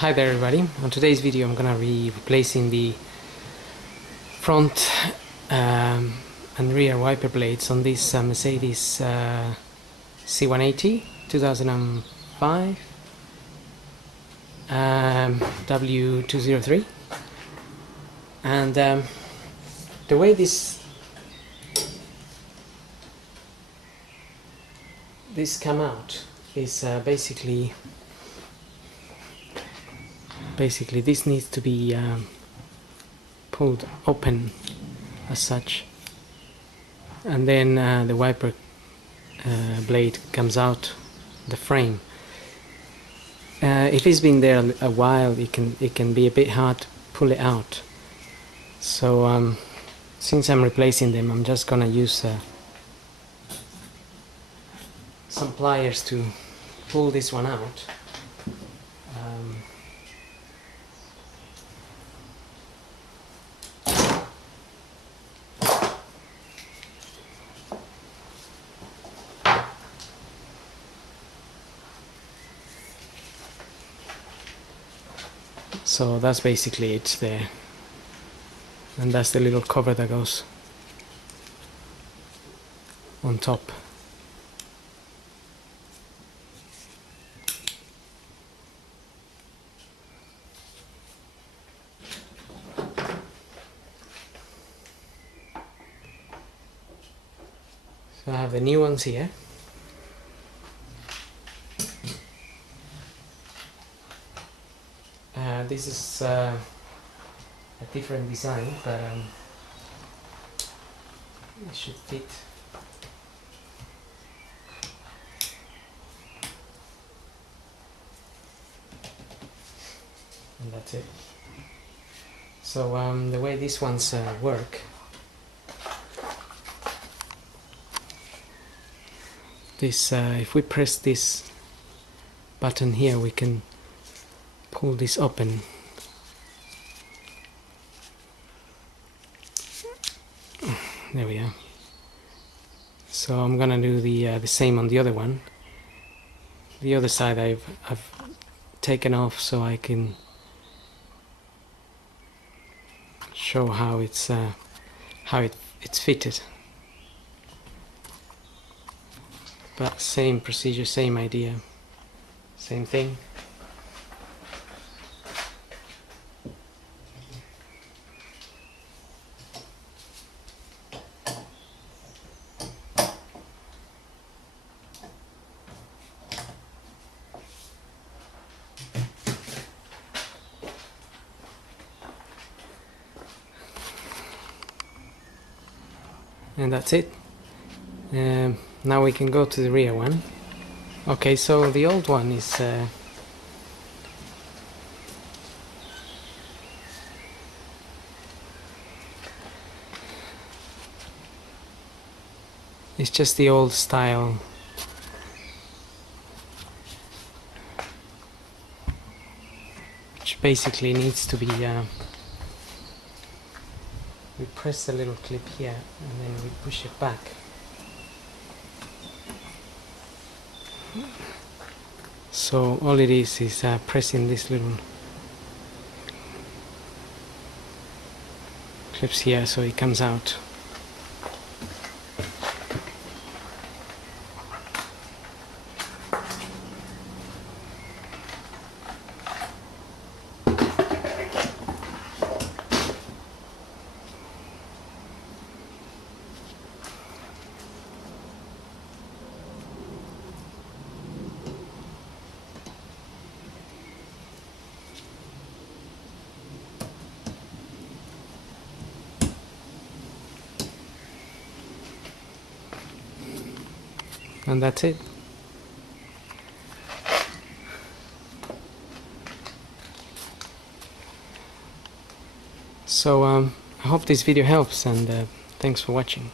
Hi there everybody. On today's video I'm gonna be replacing the front and rear wiper blades on this Mercedes C180 2005 w203, and the way this come out is basically this needs to be pulled open as such, and then the wiper blade comes out the frame. If it's been there a while, it can be a bit hard to pull it out. So since I'm replacing them, I'm just gonna use some pliers to pull this one out. So that's basically it there, and that's the little cover that goes on top. So I have the new ones here. This is a different design, but it should fit. And that's it. So the way these ones work, this if we press this button here, we can pull this open. There we are. So I'm gonna do the same on the other one. The other side I've taken off so I can show how it's fitted. But same procedure, same idea, same thing. And that's it. Now we can go to the rear one. Okay, so the old one is it's just the old style. Which basically needs to be we press the little clip here and then we push it back. So all it is pressing this little clips here so it comes out. And that's it. So I hope this video helps, and thanks for watching.